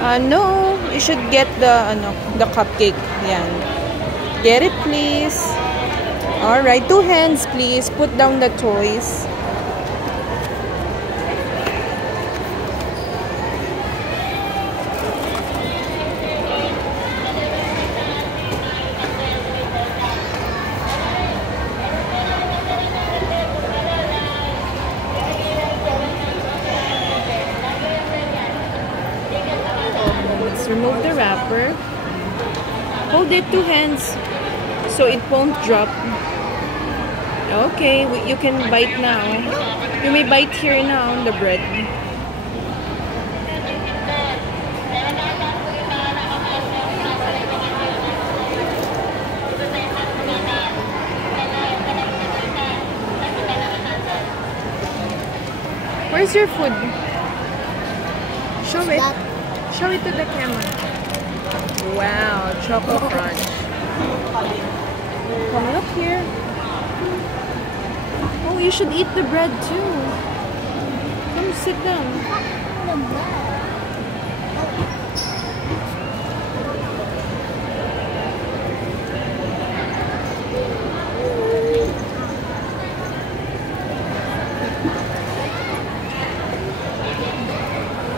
No, you should get the cupcake. Yan. Get it, please. Alright, 2 hands, please. Put down the toys. Let's remove the wrapper. Hold it 2 hands so it won't drop. Okay, you can bite now. You may bite here now on the bread. Where's your food? Show it. Show it to the camera. Wow, Choco Crunch. Come look here. Oh, you should eat the bread too. Come sit down.